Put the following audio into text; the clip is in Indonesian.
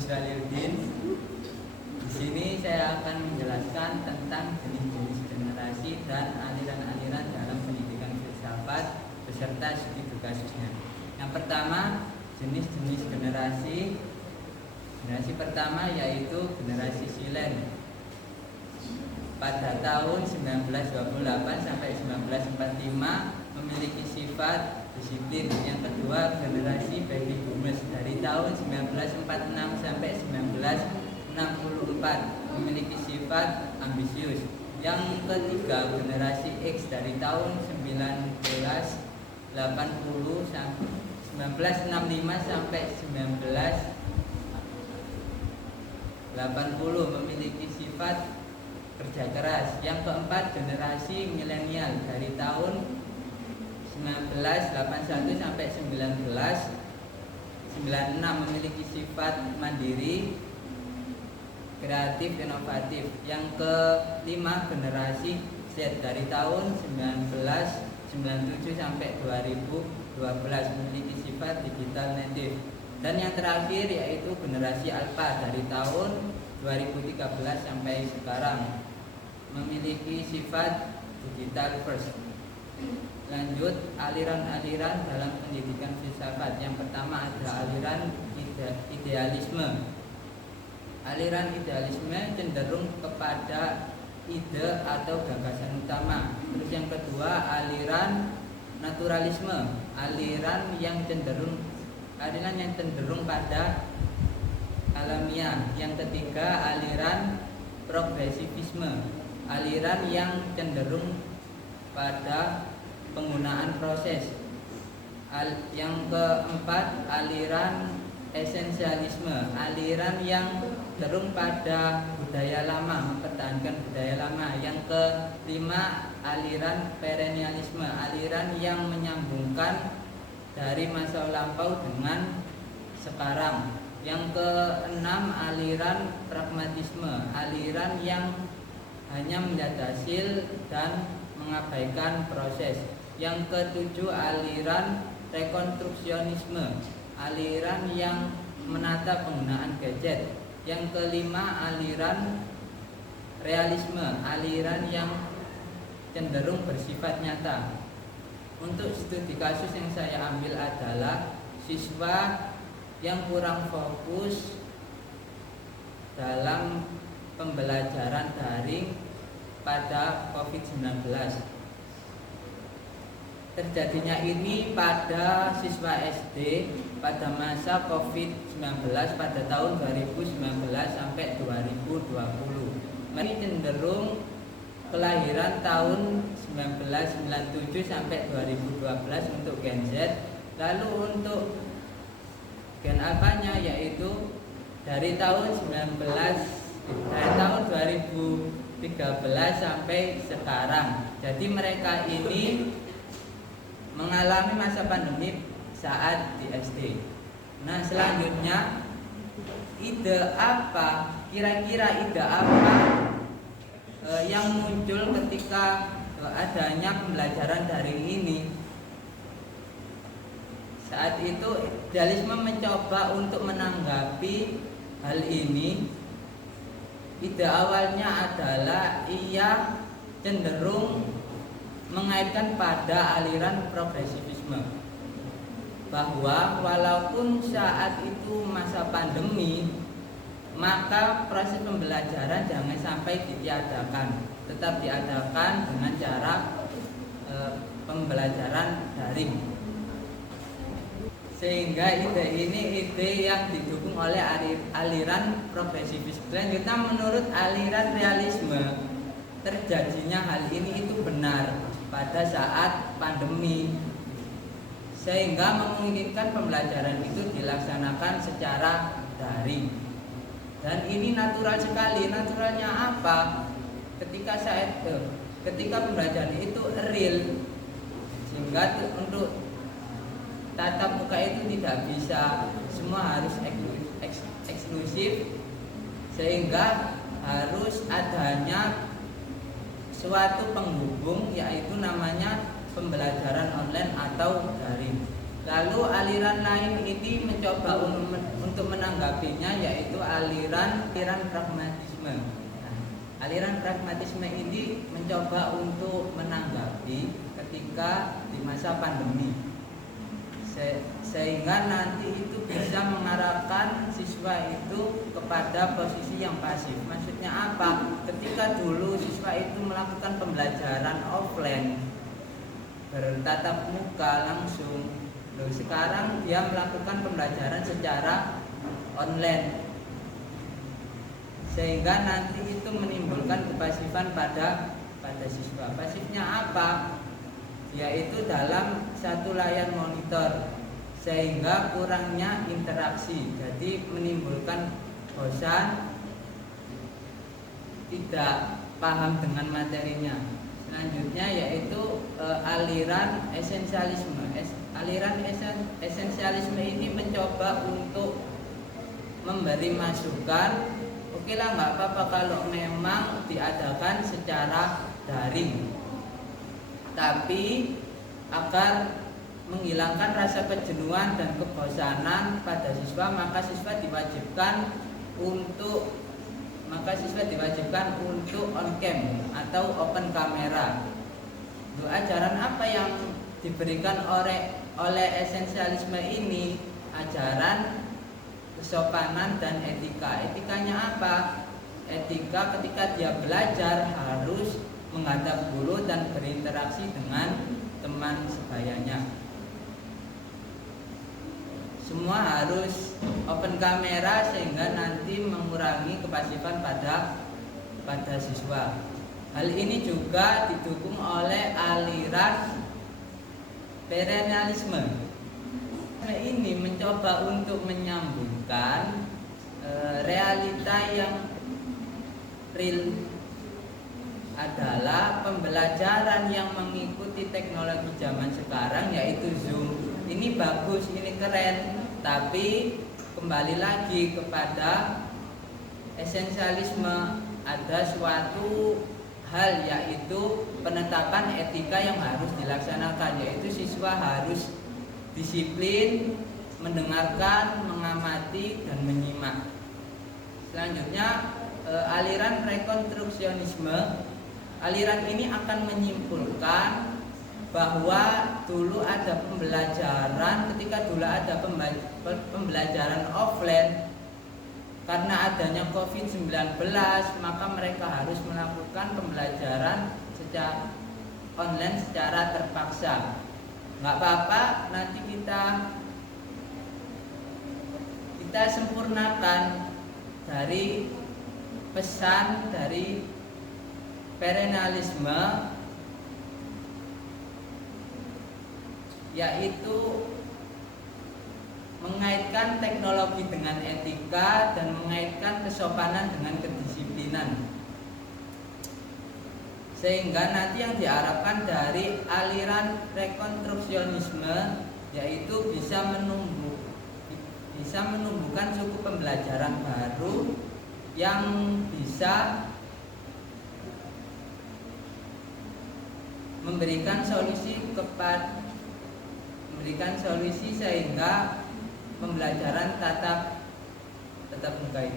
Agus Waliuddin. Di sini saya akan menjelaskan tentang jenis-jenis generasi dan aliran-aliran dalam pendidikan filsafat beserta studi kasusnya. Yang pertama, jenis-jenis generasi. Generasi pertama yaitu generasi silen. Pada tahun 1928 sampai 1945 memiliki sifat disiplin. Yang kedua, generasi baby boomers dari tahun 1946 sampai 1964 memiliki sifat ambisius. Yang ketiga, generasi X dari tahun 1965 sampai 1980 memiliki sifat kerja keras. Yang keempat, generasi milenial dari tahun 1981 sampai 1996 memiliki sifat mandiri, kreatif, inovatif. Yang kelima, generasi Z dari tahun 1997 sampai 2012 memiliki sifat digital native. Dan yang terakhir yaitu generasi Alpha dari tahun 2013 sampai sekarang memiliki sifat digital first. Lanjut, aliran-aliran dalam pendidikan filsafat. Yang pertama ada aliran idealisme. Aliran idealisme cenderung kepada ide atau gagasan utama. Terus yang kedua, aliran naturalisme. Aliran yang cenderung pada alamiah. Yang ketiga, aliran progresivisme. Aliran yang cenderung pada penggunaan proses. Yang keempat, aliran esensialisme. Aliran yang cenderung pada budaya lama, mempertahankan budaya lama. Yang kelima, aliran perennialisme. Aliran yang menyambungkan dari masa lampau dengan sekarang. Yang keenam, aliran pragmatisme. Aliran yang hanya melihat hasil dan mengabaikan proses. Yang ketujuh, aliran rekonstruksionisme. Aliran yang menata penggunaan gadget. Yang kelima, aliran realisme. Aliran yang cenderung bersifat nyata. Untuk studi kasus yang saya ambil adalah siswa yang kurang fokus dalam pembelajaran daring pada COVID-19. Terjadinya ini pada siswa SD pada masa COVID-19 pada tahun 2019 sampai 2020. Mereka cenderung kelahiran tahun 1997 sampai 2012 untuk Gen Z. Lalu untuk Gen apanya yaitu dari tahun 2013 sampai sekarang. Jadi mereka ini mengalami masa pandemi saat di SD. Nah, selanjutnya kira-kira ide apa yang muncul ketika adanya pembelajaran daring ini? Saat itu idealisme mencoba untuk menanggapi hal ini. Ide awalnya adalah ia cenderung mengaitkan pada aliran progresivisme, bahwa walaupun saat itu masa pandemi, maka proses pembelajaran jangan sampai ditiadakan, tetap diadakan dengan cara pembelajaran daring. Sehingga ide ini ide yang didukung oleh aliran progresivisme. Selanjutnya, menurut aliran realisme, terjadinya hal ini itu benar pada saat pandemi, sehingga memungkinkan pembelajaran itu dilaksanakan secara daring. Dan ini natural sekali. Naturalnya apa? Ketika pembelajaran itu real, sehingga untuk tatap muka itu tidak bisa, semua harus eksklusif, sehingga harus adanya suatu penghubung, yaitu namanya pembelajaran online atau daring. Lalu aliran lain ini mencoba untuk untuk menanggapinya yaitu aliran pragmatisme. Nah, aliran pragmatisme ini mencoba untuk menanggapi ketika di masa pandemi, sehingga nanti itu bisa mengarahkan siswa itu kepada posisi yang pasif. Maksudnya apa? Ketika dulu siswa itu melakukan pembelajaran offline bertatap muka langsung, sekarang dia melakukan pembelajaran secara online, sehingga nanti itu menimbulkan kepasifan pada siswa. Pasifnya apa? Yaitu dalam satu layar monitor, sehingga kurangnya interaksi, jadi menimbulkan bosan, tidak paham dengan materinya. Selanjutnya yaitu aliran esensialisme. Aliran esensialisme ini mencoba untuk memberi masukan, oke lah nggak apa-apa kalau memang diadakan secara daring, tapi agar menghilangkan rasa kejenuhan dan kebosanan pada siswa, maka siswa diwajibkan untuk on cam atau open kamera. Untuk ajaran apa yang diberikan oleh esensialisme ini? Ajaran kesopanan dan etika. Etikanya apa? Etika ketika dia belajar harus menghadap guru dan berinteraksi dengan teman sebayanya. Semua harus open kamera sehingga nanti mengurangi kepasifan pada siswa. Hal ini juga didukung oleh aliran perennialisme. Ini mencoba untuk menyambungkan realita yang real adalah pembelajaran yang mengikuti teknologi zaman sekarang, yaitu Zoom. Ini bagus, ini keren, tapi kembali lagi kepada esensialisme, ada suatu hal yaitu penetapan etika yang harus dilaksanakan, yaitu siswa harus disiplin, mendengarkan, mengamati, dan menyimak. Selanjutnya aliran rekonstruksionisme. Aliran ini akan menyimpulkan bahwa dulu ada pembelajaran, ketika dulu ada pembelajaran offline, karena adanya COVID-19, maka mereka harus melakukan pembelajaran secara online secara terpaksa. Nggak apa-apa, nanti kita sempurnakan dari pesan dari perennialisme, yaitu mengaitkan teknologi dengan etika dan mengaitkan kesopanan dengan kedisiplinan, sehingga nanti yang diharapkan dari aliran rekonstruksionisme yaitu bisa menumbuhkan suku pembelajaran baru yang bisa memberikan solusi sehingga pembelajaran tatap muka itu